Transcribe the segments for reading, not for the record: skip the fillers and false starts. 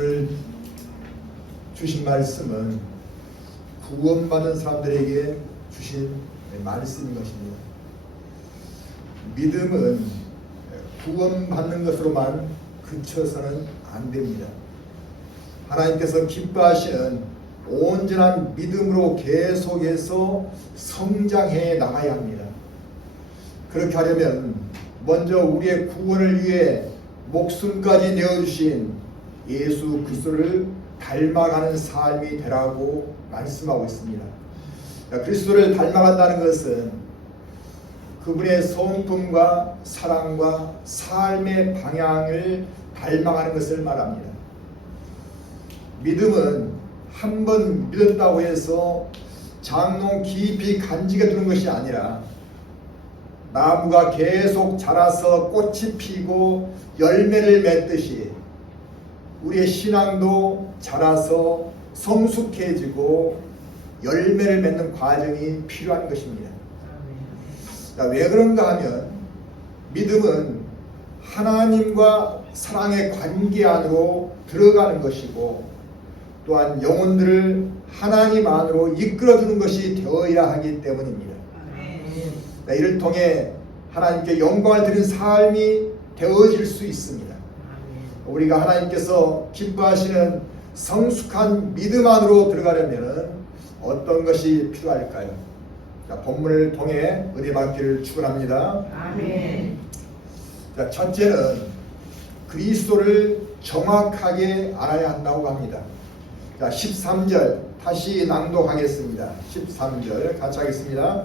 오늘 주신 말씀은 구원받은 사람들에게 주신 말씀인 것입니다. 믿음은 구원받는 것으로만 그쳐서는 안 됩니다. 하나님께서 기뻐하시는 온전한 믿음으로 계속해서 성장해 나가야 합니다. 그렇게 하려면 먼저 우리의 구원을 위해 목숨까지 내어주신 예수 그리스도를 닮아가는 삶이 되라고 말씀하고 있습니다. 그리스도를 닮아간다는 것은 그분의 성품과 사랑과 삶의 방향을 닮아가는 것을 말합니다. 믿음은 한 번 믿었다고 해서 장롱 깊이 간직해 두는 것이 아니라 나무가 계속 자라서 꽃이 피고 열매를 맺듯이 우리의 신앙도 자라서 성숙해지고 열매를 맺는 과정이 필요한 것입니다. 왜 그런가 하면 믿음은 하나님과 사랑의 관계 안으로 들어가는 것이고 또한 영혼들을 하나님 안으로 이끌어주는 것이 되어야 하기 때문입니다. 이를 통해 하나님께 영광을 드리는 삶이 되어질 수 있습니다. 우리가 하나님께서 기뻐하시는 성숙한 믿음 안으로 들어가려면 어떤 것이 필요할까요? 자, 본문을 통해 은혜 받기를 축원합니다. 아멘. 자, 첫째는 그리스도를 정확하게 알아야 한다고 합니다. 자, 13절 다시 낭독하겠습니다. 13절 같이 하겠습니다.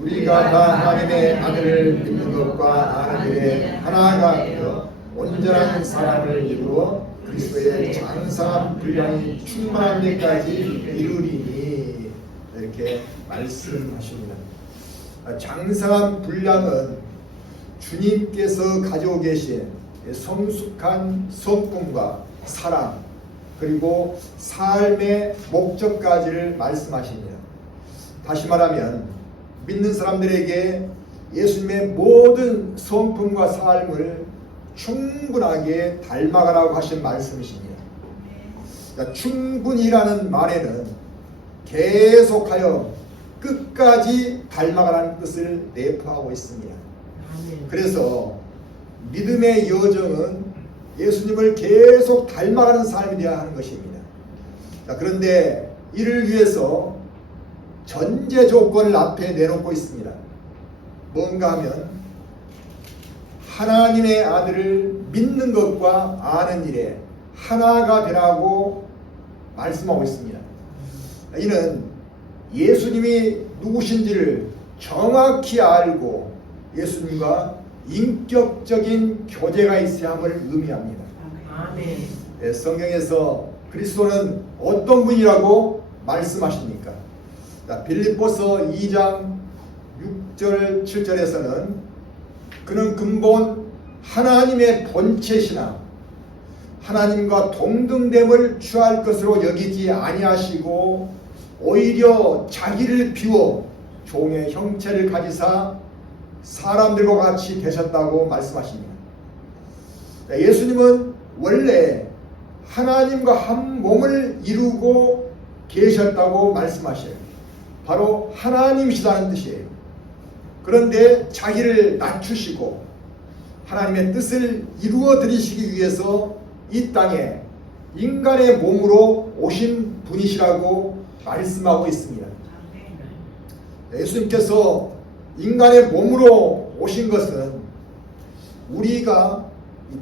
우리가 다 하나님의 아들을 믿는 것과 아는 일에 하나가 되어 온전한 사람을 이루어 그리스도의 장성한 분량이 충만한 데까지 이루리니 이렇게 말씀하십니다. 장성한 분량은 주님께서 가지고 계신 성숙한 성품과 사랑 그리고 삶의 목적까지를 말씀하십니다. 다시 말하면 믿는 사람들에게 예수님의 모든 성품과 삶을 충분하게 닮아가라고 하신 말씀이십니다. 그러니까 충분히라는 말에는 계속하여 끝까지 닮아가라는 뜻을 내포하고 있습니다. 그래서 믿음의 여정은 예수님을 계속 닮아가는 삶이 되어야 하는 것입니다. 그런데 이를 위해서 전제 조건을 앞에 내놓고 있습니다. 뭔가 하면 하나님의 아들을 믿는 것과 아는 일에 하나가 되라고 말씀하고 있습니다. 이는 예수님이 누구신지를 정확히 알고 예수님과 인격적인 교제가 있어야 함을 의미합니다. 아멘. 성경에서 그리스도는 어떤 분이라고 말씀하십니까? 빌립보서 2장 6절 7절에서는 그는 근본 하나님의 본체시나 하나님과 동등됨을 취할 것으로 여기지 아니하시고 오히려 자기를 비워 종의 형체를 가지사 사람들과 같이 되셨다고 말씀하십니다. 예수님은 원래 하나님과 한 몸을 이루고 계셨다고 말씀하셔요. 바로 하나님이시다는 뜻이에요. 그런데 자기를 낮추시고 하나님의 뜻을 이루어 드리시기 위해서 이 땅에 인간의 몸으로 오신 분이시라고 말씀하고 있습니다. 예수님께서 인간의 몸으로 오신 것은 우리가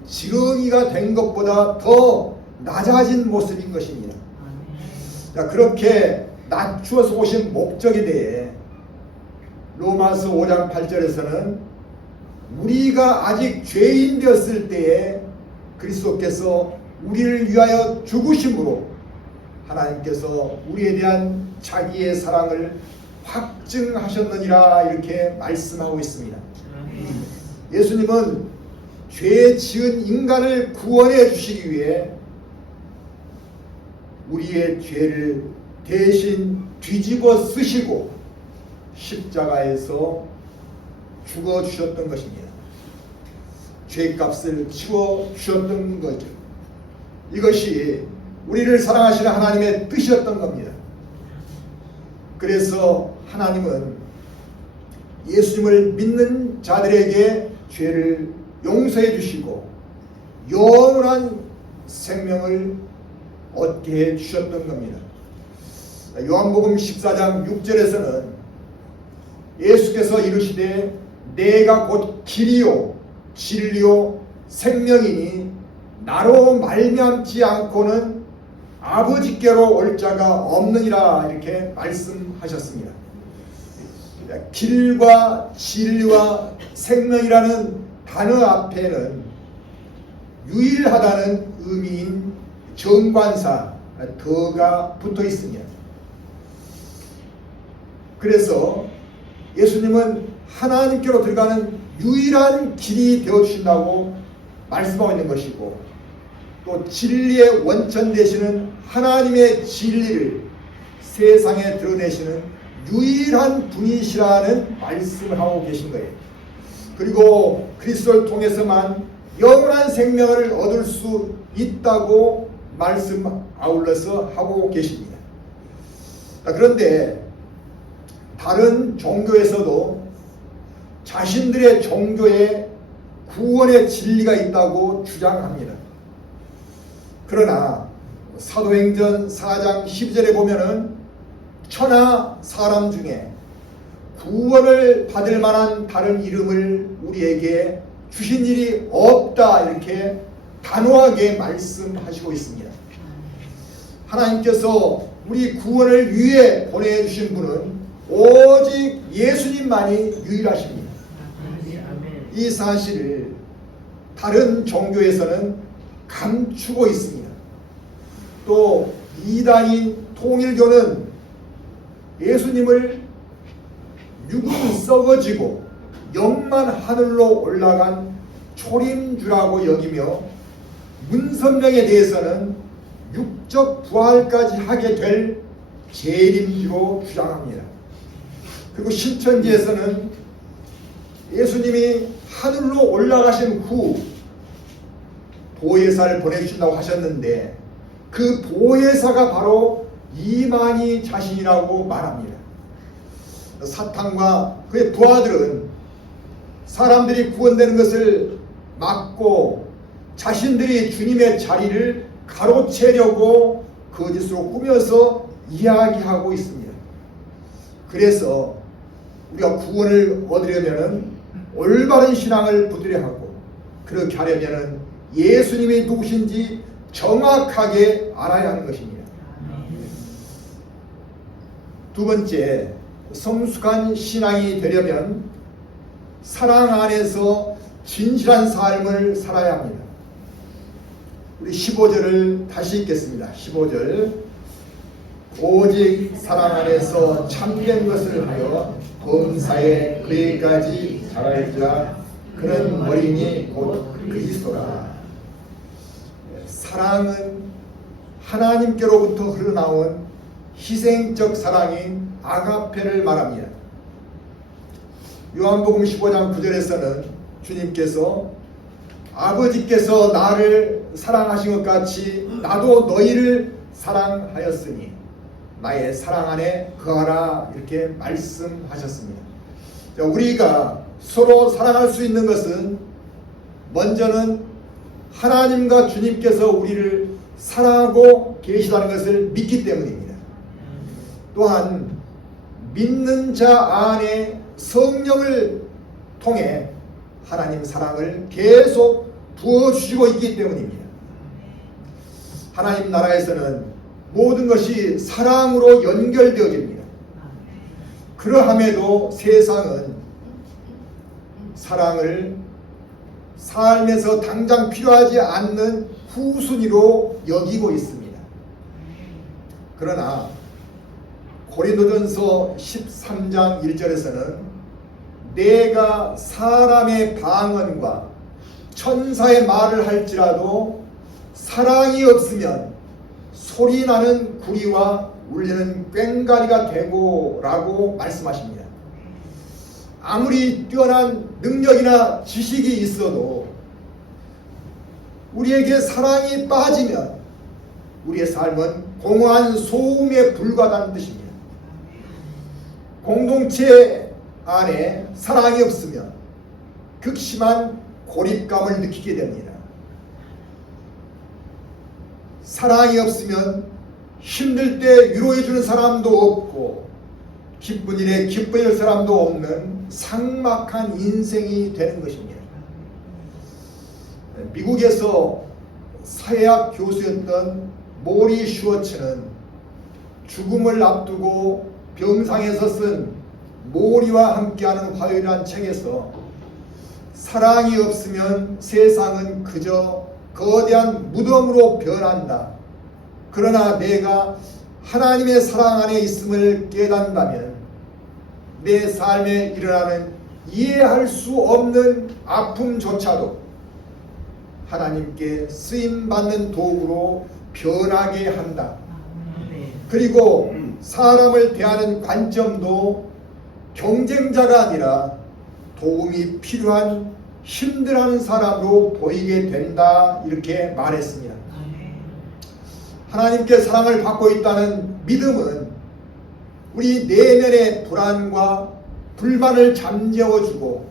지렁이가 된 것보다 더 낮아진 모습인 것입니다. 그렇게 낮추어서 오신 목적에 대해 로마서 5장 8절에서는 우리가 아직 죄인 되었을 때에 그리스도께서 우리를 위하여 죽으심으로 하나님께서 우리에 대한 자기의 사랑을 확증하셨느니라 이렇게 말씀하고 있습니다. 예수님은 죄 지은 인간을 구원해 주시기 위해 우리의 죄를 대신 뒤집어 쓰시고 십자가에서 죽어 주셨던 것입니다. 죄값을 치워 주셨던 거죠. 이것이 우리를 사랑하시는 하나님의 뜻이었던 겁니다. 그래서 하나님은 예수님을 믿는 자들에게 죄를 용서해 주시고 영원한 생명을 얻게 해 주셨던 겁니다. 요한복음 14장 6절에서는 예수께서 이르시되 내가 곧 길이요 진리요 생명이니 나로 말미암지 않고는 아버지께로 올 자가 없느니라 이렇게 말씀하셨습니다. 길과 진리와 생명이라는 단어 앞에는 유일하다는 의미인 정관사 더가 붙어 있습니다. 그래서 예수님은 하나님께로 들어가는 유일한 길이 되어주신다고 말씀하고 있는 것이고, 또 진리의 원천 되시는 하나님의 진리를 세상에 드러내시는 유일한 분이시라는 말씀을 하고 계신 거예요. 그리고 그리스도를 통해서만 영원한 생명을 얻을 수 있다고 말씀 아울러서 하고 계십니다. 그런데 다른 종교에서도 자신들의 종교에 구원의 진리가 있다고 주장합니다. 그러나 사도행전 4장 12절에 보면은 천하 사람 중에 구원을 받을 만한 다른 이름을 우리에게 주신 일이 없다 이렇게 단호하게 말씀하시고 있습니다. 하나님께서 우리 구원을 위해 보내주신 분은 오직 예수님만이 유일하십니다. 이 사실을 다른 종교에서는 감추고 있습니다. 또 이단인 통일교는 예수님을 육은 썩어지고 영만 하늘로 올라간 초림주라고 여기며 문선명에 대해서는 육적 부활까지 하게 될 재림주로 주장합니다. 그리고 신천지에서는 예수님이 하늘로 올라가신 후 보혜사를 보내주신다고 하셨는데 그 보혜사가 바로 이만희 자신이라고 말합니다. 사탄과 그의 부하들은 사람들이 구원되는 것을 막고 자신들이 주님의 자리를 가로채려고 거짓으로 꾸며서 이야기하고 있습니다. 그래서 우리가 구원을 얻으려면 올바른 신앙을 붙들어야 하고, 그렇게 하려면 예수님이 누구신지 정확하게 알아야 하는 것입니다. 두 번째, 성숙한 신앙이 되려면 사랑 안에서 진실한 삶을 살아야 합니다. 우리 15절을 다시 읽겠습니다. 15절. 오직 사랑 안에서 참된 것을 하여 범사에 그에까지 자랄자 그는 어린이 곧 그리스도라. 사랑은 하나님께로부터 흘러나온 희생적 사랑인 아가페를 말합니다. 요한복음 15장 9절에서는 주님께서 아버지께서 나를 사랑하신 것 같이 나도 너희를 사랑하였으니 나의 사랑 안에 거하라 이렇게 말씀하셨습니다. 우리가 서로 사랑할 수 있는 것은 먼저는 하나님과 주님께서 우리를 사랑하고 계시다는 것을 믿기 때문입니다. 또한 믿는 자 안에 성령을 통해 하나님 사랑을 계속 부어주시고 있기 때문입니다. 하나님 나라에서는 모든 것이 사랑으로 연결되어집니다. 그러함에도 세상은 사랑을 삶에서 당장 필요하지 않는 후순위로 여기고 있습니다. 그러나 고린도전서 13장 1절에서는 내가 사람의 방언과 천사의 말을 할지라도 사랑이 없으면 소리나는 구리와 울리는 꽹과리가 되고 라고 말씀하십니다. 아무리 뛰어난 능력이나 지식이 있어도 우리에게 사랑이 빠지면 우리의 삶은 공허한 소음에 불과하다는 뜻입니다. 공동체 안에 사랑이 없으면 극심한 고립감을 느끼게 됩니다. 사랑이 없으면 힘들 때 위로해주는 사람도 없고 기쁜 일에 기뻐할 사람도 없는 삭막한 인생이 되는 것입니다. 미국에서 사회학 교수였던 모리 슈워츠는 죽음을 앞두고 병상에서 쓴 모리와 함께하는 화요일이라는 책에서 사랑이 없으면 세상은 그저 거대한 무덤으로 변한다. 그러나 내가 하나님의 사랑 안에 있음을 깨닫는다면 내 삶에 일어나는 이해할 수 없는 아픔조차도 하나님께 쓰임받는 도구로 변하게 한다. 그리고 사람을 대하는 관점도 경쟁자가 아니라 도움이 필요한 힘들어하는 사람으로 보이게 된다. 이렇게 말했습니다. 하나님께 사랑을 받고 있다는 믿음은 우리 내면의 불안과 불만을 잠재워주고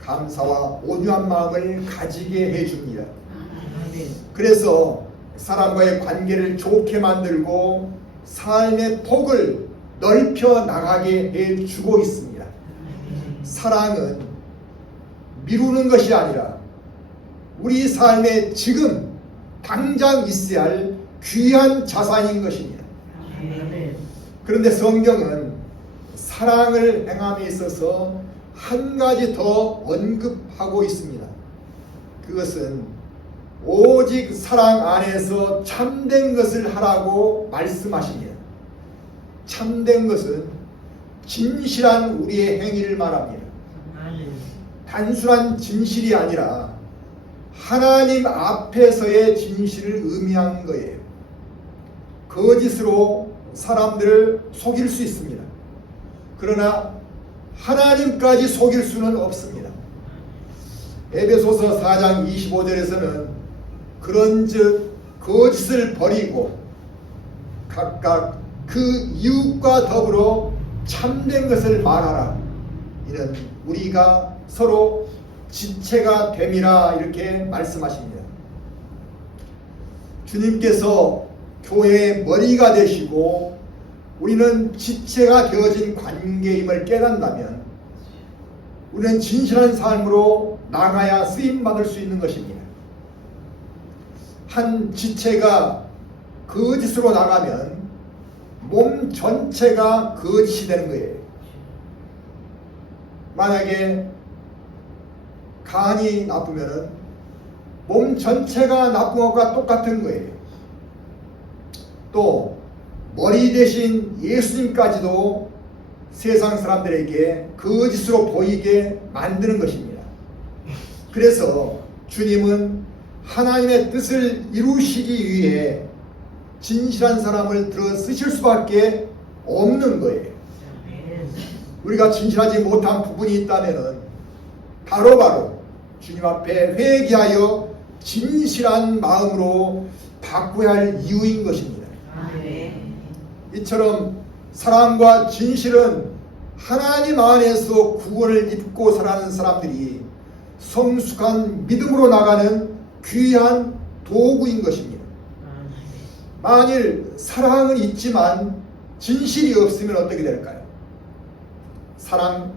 감사와 온유한 마음을 가지게 해줍니다. 그래서 사람과의 관계를 좋게 만들고 삶의 폭을 넓혀 나가게 해주고 있습니다. 사랑은 미루는 것이 아니라 우리 삶에 지금 당장 있어야 할 귀한 자산인 것입니다. 그런데 성경은 사랑을 행함에 있어서 한 가지 더 언급하고 있습니다. 그것은 오직 사랑 안에서 참된 것을 하라고 말씀하십니다. 참된 것은 진실한 우리의 행위를 말합니다. 단순한 진실이 아니라 하나님 앞에서의 진실을 의미한 거예요. 거짓으로 사람들을 속일 수 있습니다. 그러나 하나님까지 속일 수는 없습니다. 에베소서 4장 25절에서는 그런즉 거짓을 버리고 각각 그 이웃과 더불어 참된 것을 말하라. 이는 우리가 서로 지체가 됨이라 이렇게 말씀하십니다. 주님께서 교회의 머리가 되시고 우리는 지체가 되어진 관계임을 깨닫는다면 우리는 진실한 삶으로 나가야 쓰임받을 수 있는 것입니다. 한 지체가 거짓으로 나가면 몸 전체가 거짓이 되는 거예요. 만약에 간이 나쁘면 몸 전체가 나쁜 것과 똑같은 거예요. 또 머리 대신 예수님까지도 세상 사람들에게 거짓으로 보이게 만드는 것입니다. 그래서 주님은 하나님의 뜻을 이루시기 위해 진실한 사람을 들어 쓰실 수밖에 없는 거예요. 우리가 진실하지 못한 부분이 있다면 바로바로 주님 앞에 회개하여 진실한 마음으로 바꿔야 할 이유인 것입니다. 이처럼 사랑과 진실은 하나님 안에서 구원을 입고 살아가는 사람들이 성숙한 믿음으로 나가는 귀한 도구인 것입니다. 만일 사랑은 있지만 진실이 없으면 어떻게 될까요? 사랑이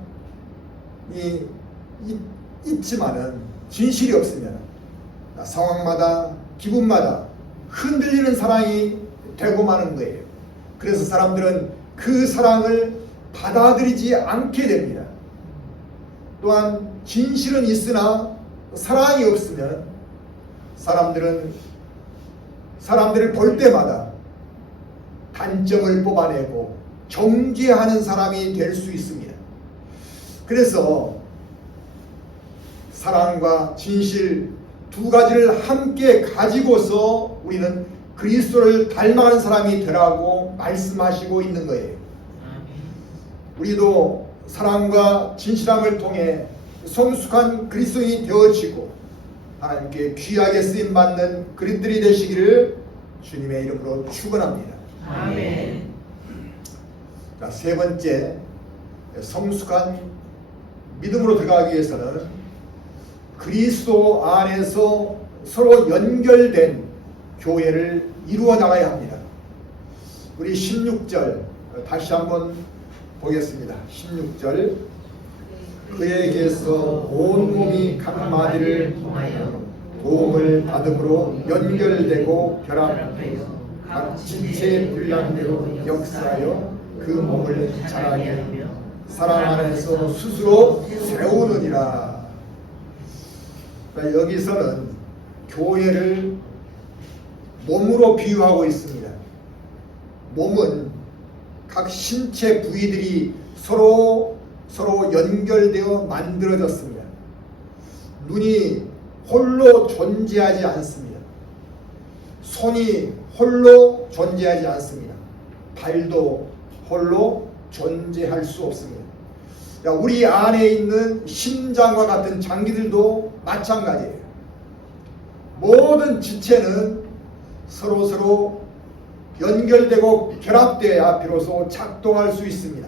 있지만은 진실이 없으면 상황마다 기분마다 흔들리는 사랑이 되고 마는 거예요. 그래서 사람들은 그 사랑을 받아들이지 않게 됩니다. 또한 진실은 있으나 사랑이 없으면 사람들을 볼 때마다 단점을 뽑아내고 정죄하는 사람이 될 수 있습니다. 그래서 사랑과 진실 두 가지를 함께 가지고서 우리는 그리스도를 닮아가는 사람이 되라고 말씀하시고 있는 거예요. 우리도 사랑과 진실함을 통해 성숙한 그리스도인이 되어지고 하나님께 귀하게 쓰임받는 그리스도인이 되시기를 주님의 이름으로 축원합니다. 아멘. 자, 세 번째, 성숙한 믿음으로 들어가기 위해서는 그리스도 안에서 서로 연결된 교회를 이루어 나가야 합니다. 우리 16절 다시 한번 보겠습니다. 16절, 그에게서 온 몸이 각 마디를 통하여 도움을 받음으로 연결되고 결합되어 각 지체의 분량대로 역사하여 그 몸을 자라게 하며 사랑 안에서 스스로 세우느니라. 여기서는 교회를 몸으로 비유하고 있습니다. 몸은 각 신체 부위들이 서로 연결되어 만들어졌습니다. 눈이 홀로 존재하지 않습니다. 손이 홀로 존재하지 않습니다. 발도 홀로 존재할 수 없습니다. 우리 안에 있는 심장과 같은 장기들도 마찬가지예요. 모든 지체는 서로 연결되고 결합되어야 비로소 작동할 수 있습니다.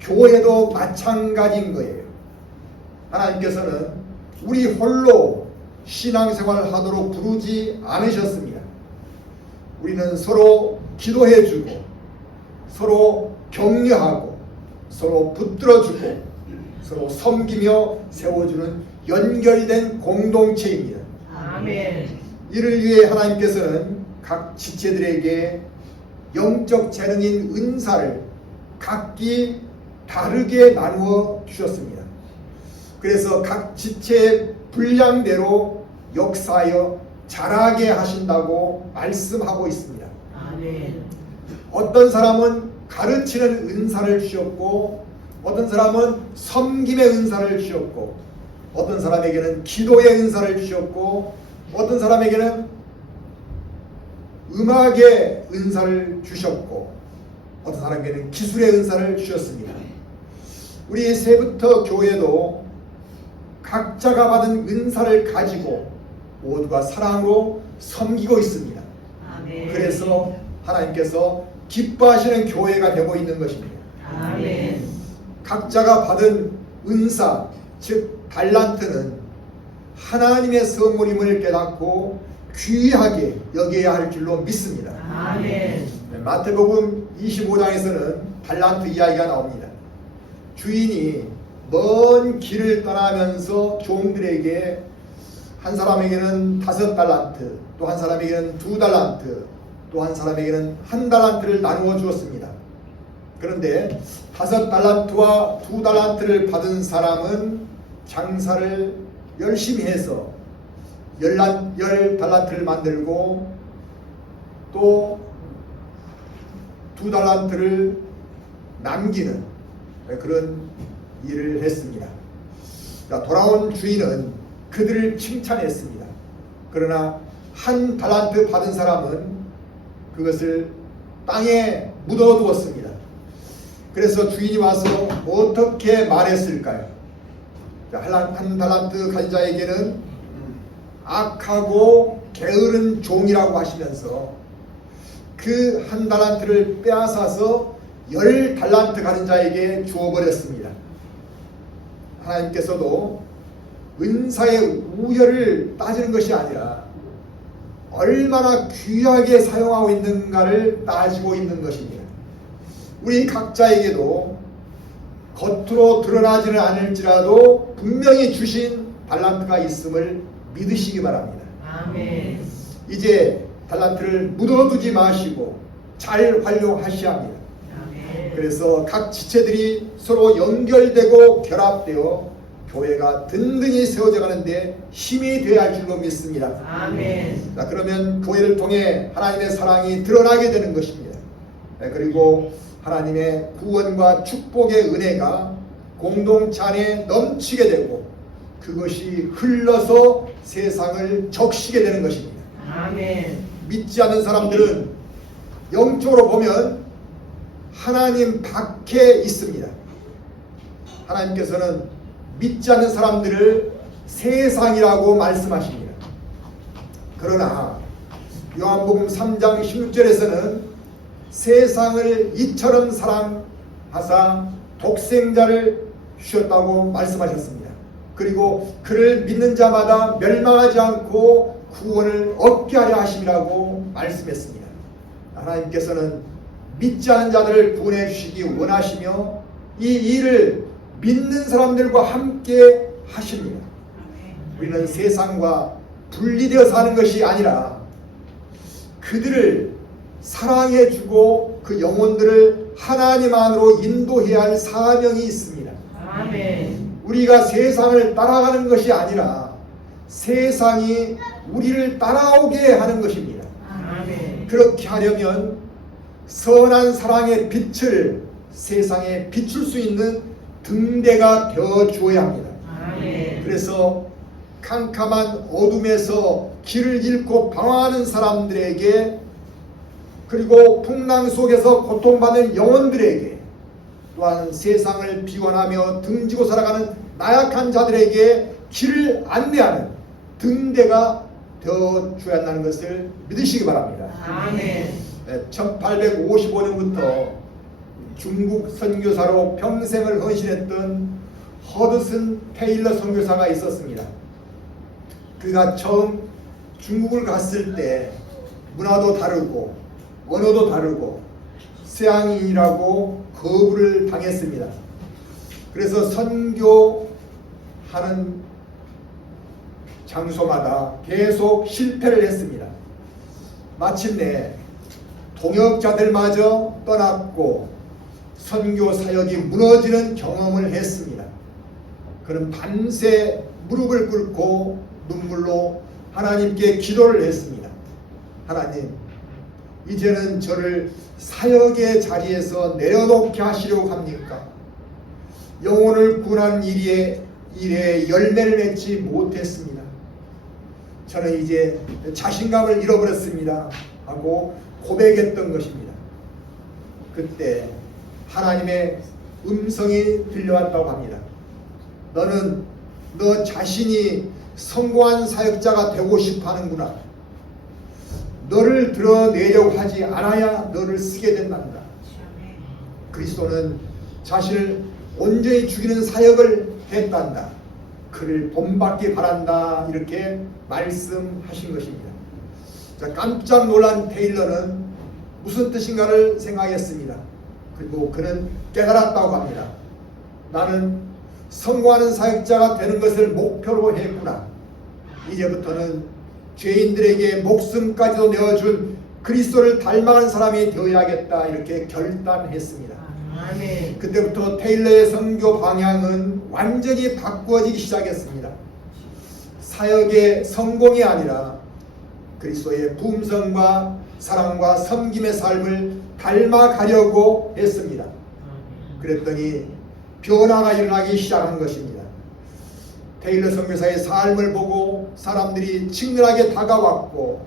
교회도 마찬가지인 거예요. 하나님께서는 우리 홀로 신앙생활을 하도록 부르지 않으셨습니다. 우리는 서로 기도해주고 서로 격려하고 서로 붙들어주고 서로 섬기며 세워주는 연결된 공동체입니다. 아멘. 이를 위해 하나님께서는 각 지체들에게 영적 재능인 은사를 각기 다르게 나누어 주셨습니다. 그래서 각 지체의 분량대로 역사하여 자라게 하신다고 말씀하고 있습니다. 아멘. 어떤 사람은 가르치는 은사를 주셨고 어떤 사람은 섬김의 은사를 주셨고 어떤 사람에게는 기도의 은사를 주셨고 어떤 사람에게는 음악의 은사를 주셨고 어떤 사람에게는 기술의 은사를 주셨습니다. 우리 세부터 교회도 각자가 받은 은사를 가지고 모두가 사랑으로 섬기고 있습니다. 아멘. 그래서 하나님께서 기뻐하시는 교회가 되고 있는 것입니다. 아멘. 각자가 받은 은사, 즉 달란트는 하나님의 선물임을 깨닫고 귀하게 여겨야 할 줄로 믿습니다. 아멘. 마태복음 25장에서는 달란트 이야기가 나옵니다. 주인이 먼 길을 떠나면서 종들에게 한 사람에게는 5달란트, 또 한 사람에게는 2달란트, 또 한 사람에게는 1달란트를 나누어 주었습니다. 그런데 5달란트와 2달란트를 받은 사람은 장사를 열심히 해서 10달란트를 만들고 또 2달란트를 남기는 그런 일을 했습니다. 돌아온 주인은 그들을 칭찬했습니다. 그러나 1달란트 받은 사람은 그것을 땅에 묻어두었습니다. 그래서 주인이 와서 어떻게 말했을까요? 1달란트 가진 자에게는 악하고 게으른 종이라고 하시면서 그 1달란트를 빼앗아서 10달란트 가진 자에게 주어버렸습니다. 하나님께서도 은사의 우열을 따지는 것이 아니라 얼마나 귀하게 사용하고 있는가를 따지고 있는 것입니다. 우리 각자에게도 겉으로 드러나지는 않을지라도 분명히 주신 달란트가 있음을 믿으시기 바랍니다. 아멘. 이제 달란트를 묻어두지 마시고 잘 활용하셔야 합니다. 아멘. 그래서 각 지체들이 서로 연결되고 결합되어 교회가 든든히 세워져 가는데 힘이 되어야 할 줄로 믿습니다. 아멘. 자, 그러면 교회를 통해 하나님의 사랑이 드러나게 되는 것입니다. 그리고 하나님의 구원과 축복의 은혜가 공동체 안에 넘치게 되고 그것이 흘러서 세상을 적시게 되는 것입니다. 아멘. 믿지 않는 사람들은 영적으로 보면 하나님 밖에 있습니다. 하나님께서는 믿지 않는 사람들을 세상이라고 말씀하십니다. 그러나 요한복음 3장 16절에서는 세상을 이처럼 사랑하사 독생자를 주셨다고 말씀하셨습니다. 그리고 그를 믿는 자마다 멸망하지 않고 구원을 얻게 하려 하심이라고 말씀했습니다. 하나님께서는 믿지 않은 자들을 구원해 주시기 원하시며 이 일을 믿는 사람들과 함께 하십니다. 우리는 세상과 분리되어 사는 것이 아니라 그들을 사랑해 주고 그 영혼들을 하나님 안으로 인도해야 할 사명이 있습니다. 아멘. 우리가 세상을 따라가는 것이 아니라 세상이 우리를 따라오게 하는 것입니다. 아멘. 그렇게 하려면 선한 사랑의 빛을 세상에 비출 수 있는 등대가 되어 주어야 합니다. 아멘. 그래서 캄캄한 어둠에서 길을 잃고 방황하는 사람들에게, 그리고 풍랑 속에서 고통받는 영혼들에게, 또한 세상을 비관하며 등지고 살아가는 나약한 자들에게 길을 안내하는 등대가 되어 줘야 한다는 것을 믿으시기 바랍니다. 아멘. 1855년부터 중국 선교사로 평생을 헌신했던 허드슨 테일러 선교사가 있었습니다. 그가 처음 중국을 갔을 때 문화도 다르고 언어도 다르고 서양인이라고 거부를 당했습니다. 그래서 선교하는 장소마다 계속 실패를 했습니다. 마침내 동역자들마저 떠났고 선교 사역이 무너지는 경험을 했습니다. 그는 밤새 무릎을 꿇고 눈물로 하나님께 기도를 했습니다. 하나님, 이제는 저를 사역의 자리에서 내려놓게 하시려고 합니까? 영혼을 구원하는 일에 열매를 맺지 못했습니다. 저는 이제 자신감을 잃어버렸습니다 하고 고백했던 것입니다. 그때 하나님의 음성이 들려왔다고 합니다. 너는 너 자신이 성공한 사역자가 되고 싶어 하는구나. 너를 드러내려고 하지 않아야 너를 쓰게 된단다. 그리스도는 자신을 온전히 죽이는 사역을 했단다. 그를 본받기 바란다. 이렇게 말씀하신 것입니다. 자, 깜짝 놀란 테일러는 무슨 뜻인가를 생각했습니다. 그리고 그는 깨달았다고 합니다. 나는 성공하는 사역자가 되는 것을 목표로 했구나. 이제부터는 죄인들에게 목숨까지도 내어준 그리스도를 닮아가는 사람이 되어야겠다. 이렇게 결단했습니다. 아멘. 그때부터 테일러의 선교 방향은 완전히 바꾸어지기 시작했습니다. 사역의 성공이 아니라 그리스도의 부음성과 사랑과 섬김의 삶을 닮아가려고 했습니다. 그랬더니 변화가 일어나기 시작한 것입니다. 테일러 선교사의 삶을 보고 사람들이 친근하게 다가왔고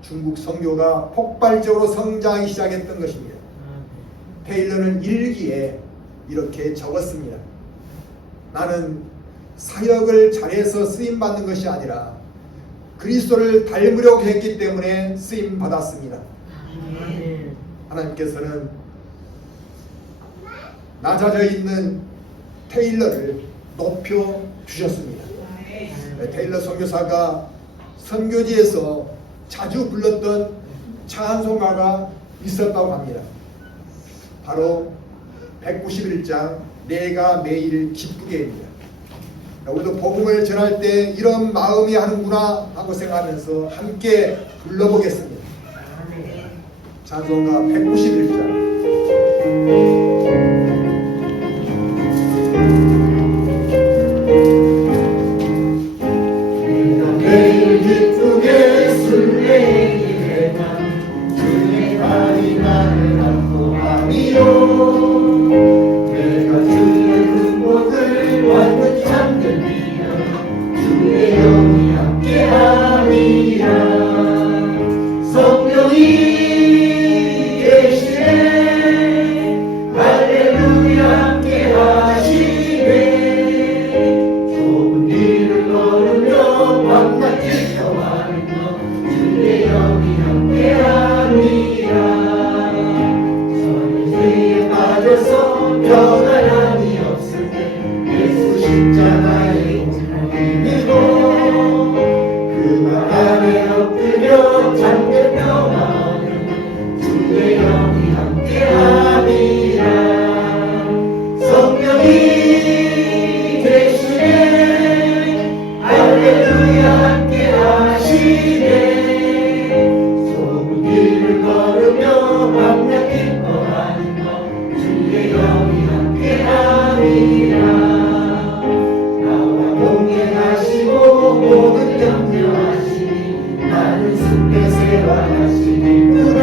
중국 선교가 폭발적으로 성장하기 시작했던 것입니다. 테일러는 일기에 이렇게 적었습니다. 나는 사역을 잘해서 쓰임받는 것이 아니라 그리스도를 닮으려고 했기 때문에 쓰임받았습니다. 하나님께서는 낮아져 있는 테일러를 높여 주셨습니다. 테일러 선교사가 선교지에서 자주 불렀던 찬송가가 있었다고 합니다. 바로 191장 내가 매일 기쁘게입니다. 우리도 복음을 전할 때 이런 마음이 하는구나 하고 생각하면서 함께 불러보겠습니다. 찬송가 191장. 매일 기쁘게 순례길에만 주의 발이 나를 안고하리요. 내가 주의 군복을 완전 잠들리며 주의 영이 함께하리라. 성령이 계시네 몸은 염려하시니 나는 숲의 새와 같이 기쁘다.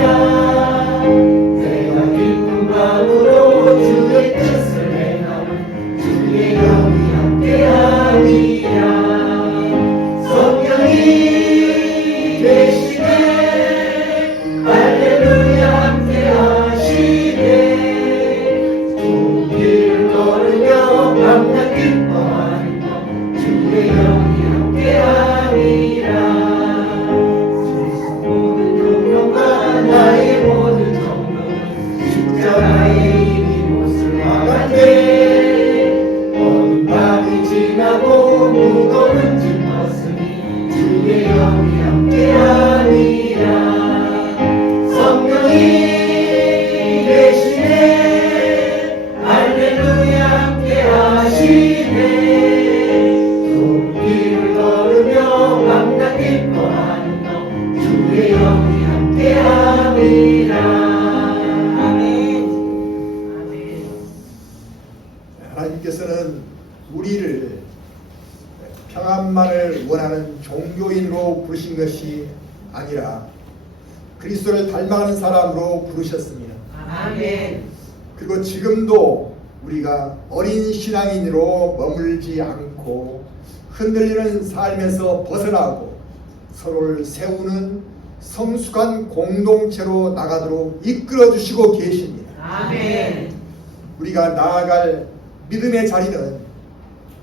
내가 기쁜 마음으로 주의 뜻을 행하면 주의 영이 함께하리라. 성령이 계시네 할렐루야 함께하시네. 좋은 길을 걸으며 밤낮 기뻐하는 것 주의 영이 함께하리라. 모든 조건과 나의 모든 정도는 십자가의 이미 못을 막았네. 어두운 밤이 지나고 무거운 짐 벗으니 주의 영이 함께하리라. 성령이 계시네 할렐루야 함께하시네. 좋은 길을 걸으며 밤낮 기뻐하는 너 주의 영이 함께하리라. 아멘. 아멘. 하나님께서는 우리를 평안만을 원하는 종교인으로 부르신 것이 아니라 그리스도를 닮아가는 사람으로 부르셨습니다. 아멘. 그리고 지금도 우리가 어린 신앙인으로 머물지 않고 흔들리는 삶에서 벗어나고 서로를 세우는 성숙한 공동체로 나가도록 이끌어 주시고 계십니다. 아멘. 우리가 나아갈 믿음의 자리는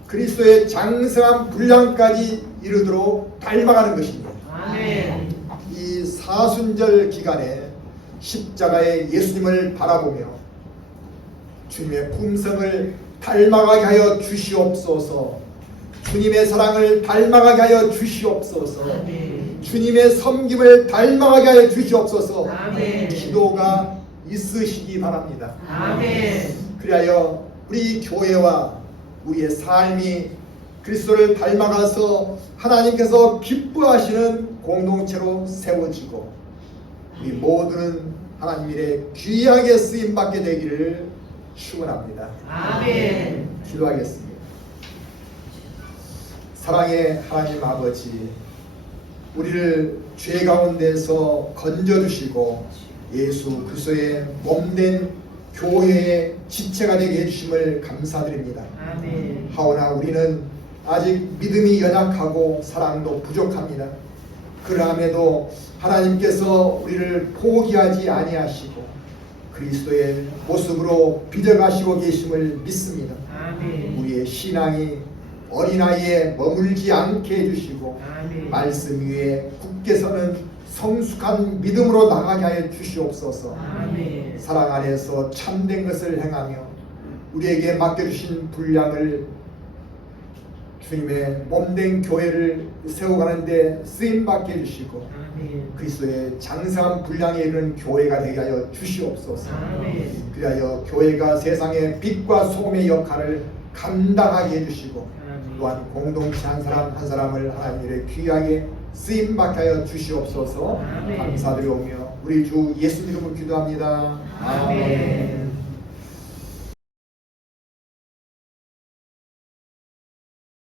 그리스도의 장성한 분량까지 이르도록 닮아가는 것입니다. 아멘. 이 사순절 기간에 십자가의 예수님을 바라보며 주님의 품성을 닮아가게 하여 주시옵소서. 주님의 사랑을 닮아가게 하여 주시옵소서. 아멘. 주님의 섬김을 닮아가게 하여 주시옵소서. 아멘. 기도가 있으시기 바랍니다. 아멘. 그리하여 우리 교회와 우리의 삶이 그리스도를 닮아가서 하나님께서 기뻐하시는 공동체로 세워지고 우리 모두는 하나님 일에 귀하게 쓰임받게 되기를 축원합니다. 아멘. 기도하겠습니다. 사랑의 하나님 아버지, 우리를 죄 가운데서 건져주시고 예수 그리스도의 몸된 교회의 지체가 되게 해주심을 감사드립니다. 아멘. 하오나 우리는 아직 믿음이 연약하고 사랑도 부족합니다. 그러함에도 하나님께서 우리를 포기하지 아니하시고 그리스도의 모습으로 빚어가시고 계심을 믿습니다. 아멘. 우리의 신앙이 어린아이에 머물지 않게 해주시고 아멘. 말씀 위에 굳게 서는 성숙한 믿음으로 나가게 하여 주시옵소서. 아멘. 사랑 안에서 참된 것을 행하며 우리에게 맡겨주신 분량을 주님의 몸된 교회를 세워가는데 쓰임받게 해주시고 아멘. 그리스도의 장성한 분량에 이르는 교회가 되게 하여 주시옵소서. 아멘. 그리하여 교회가 세상의 빛과 소금의 역할을 감당하게 해주시고 또한 공동체 한 사람 한 사람을 하나님의 귀하게 쓰임받게 하여 주시옵소서. 아멘. 감사드리오며 우리 주 예수 이름으로 기도합니다. 아멘.